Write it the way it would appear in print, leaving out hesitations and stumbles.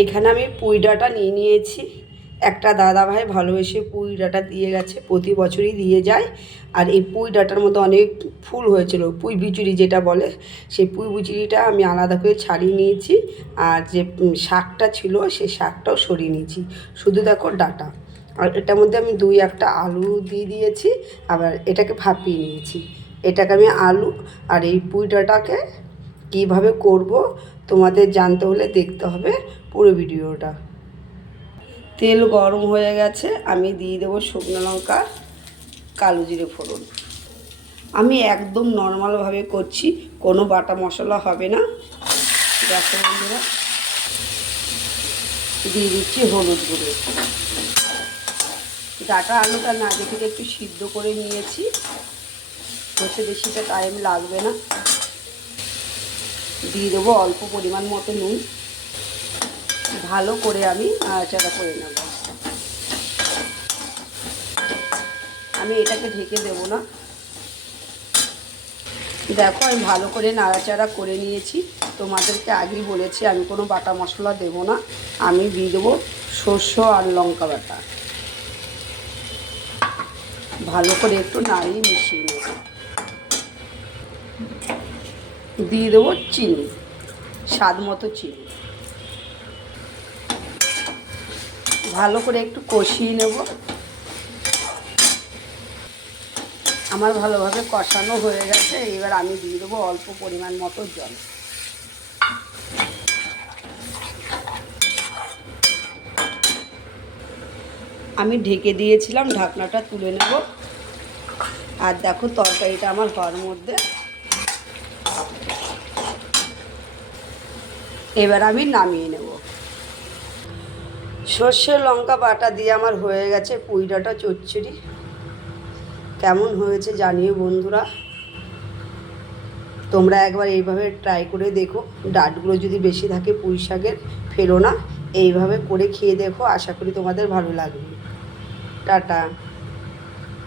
এইখানে আমি পুঁই ডাঁটা নিয়ে নিয়েছি। একটা দাদা ভাই ভালোবেসে পুঁই ডাঁটা দিয়ে গেছে, প্রতি বছরই দিয়ে যায়। আর এই পুঁই ডাঁটার মধ্যে অনেক ফুল হয়েছিল, পুঁই বিচুরি যেটা বলে, সেই পুঁই বিচুরিটা আমি আলাদা করে ছাড়িয়ে নিয়েছি। আর যে শাকটা ছিল সেই শাকটাও সরিয়ে নিয়েছি, শুধু দেখো ডাঁটা। আর এটার মধ্যে আমি একটা আলু দিয়ে দিয়েছি, আবার এটাকে ভাপিয়ে নিয়েছি। এটাকে আমি আলু আর এই পুঁই ডাঁটাকে কীভাবে করব তোমাদের জানতে হলে দেখতে হবে পুরো ভিডিওটা। তেল গরম হয়ে গেছে, আমি দিয়ে দেবো শুকনো লঙ্কা, কালো জিরে ফোড়ন। আমি একদম নর্মালভাবে করছি, কোনো বাটা মশলা হবে না। দেখো বন্ধুরা, দিয়ে দিচ্ছি হলুদ গুঁড়ো। ডাঁটা আলুটা না দেখে একটু সিদ্ধ করে নিয়েছি, হচ্ছে বেশিটা টাইম লাগবে না। দিয়ে দেবো অল্প পরিমাণ মতো নুন। ভালো করে আমি নাড়াচাড়া করে নেব। আমি এটাকে ঢেকে দেব না। দেখো আমি ভালো করে নাড়াচাড়া করে নিয়েছি। তোমাদেরকে আগেই বলেছি আমি কোনো বাটা মশলা দেব না, আমি দিয়ে দেবো সর্ষে আর লঙ্কা বাটা। ভালো করে একটু নাড়িয়ে মিশিয়ে নেব। দিয়ে দেবো চিনি, স্বাদ মতো চিনি। ভালো করে একটু কষিয়ে নেব। আমার ভালোভাবে কষানো হয়ে গেছে, এবার আমি দিয়ে দেবো অল্প পরিমাণ মতো জল। আমি ঢেকে দিয়েছিলাম, ঢাকনাটা তুলে নেব। আর দেখো তরকারিটা আমার হওয়ার মধ্যে, এবার আমি নামিয়ে নেব। সর্ষে লঙ্কা বাটা দিয়ে আমার হয়ে গেছে পুঁই ডাঁটা চচ্চড়ি। কেমন হয়েছে জানিও বন্ধুরা। তোমরা একবার এইভাবে ট্রাই করে দেখো। ডাঁটগুলো যদি বেশি থাকে পুঁই শাকের, ফেলো না, এইভাবে করে খেয়ে দেখো, আশা করি তোমাদের ভালো লাগবে। টাটা।